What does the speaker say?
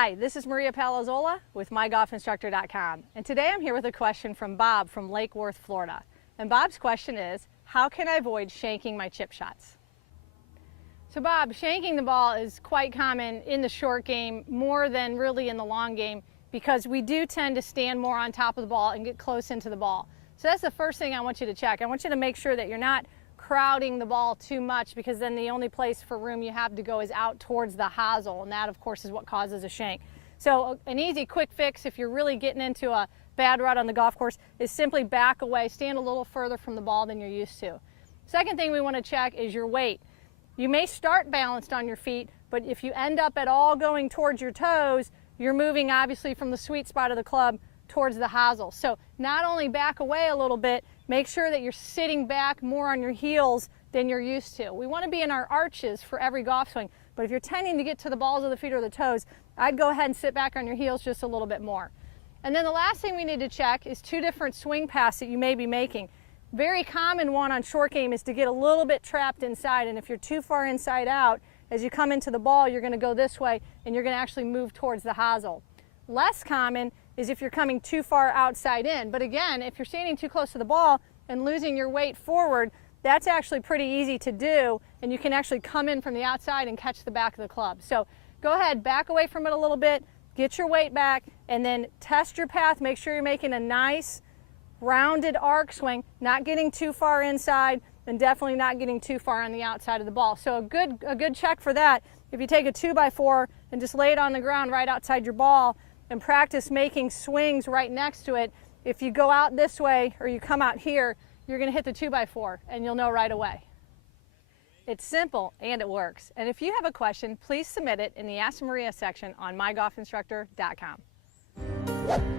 Hi, this is Maria Palozola with MyGolfInstructor.com, and today I'm here with a question from Bob from Lake Worth, Florida. And Bob's question is, how can I avoid shanking my chip shots? So Bob, shanking the ball is quite common in the short game, more than really in the long game, because we do tend to stand more on top of the ball and get close into the ball. So that's the first thing I want you to check. I want you to make sure that you're not crowding the ball too much, because then the only place for room you have to go is out towards the hosel, and that of course is what causes a shank. So an easy quick fix if you're really getting into a bad rut on the golf course is simply back away, stand a little further from the ball than you're used to. Second thing we want to check is your weight. You may start balanced on your feet, but if you end up at all going towards your toes, you're moving obviously from the sweet spot of the club towards the hosel. So not only back away a little bit, make sure that you're sitting back more on your heels than you're used to. We want to be in our arches for every golf swing, but if you're tending to get to the balls of the feet or the toes, I'd go ahead and sit back on your heels just a little bit more. And then the last thing we need to check is two different swing paths that you may be making. Very common one on short game is to get a little bit trapped inside, and if you're too far inside out, as you come into the ball, you're going to go this way and you're going to actually move towards the hosel. Less common is if you're coming too far outside in. But again, if you're standing too close to the ball and losing your weight forward, that's actually pretty easy to do, and you can actually come in from the outside and catch the back of the club. So go ahead, back away from it a little bit, get your weight back, and then test your path. Make sure you're making a nice rounded arc swing, not getting too far inside and definitely not getting too far on the outside of the ball. So a good check for that, if you take a 2x4 and just lay it on the ground right outside your ball and practice making swings right next to it, if you go out this way or you come out here, you're going to hit the 2x4 and you'll know right away. It's simple and it works. And if you have a question, please submit it in the Ask Maria section on MyGolfInstructor.com.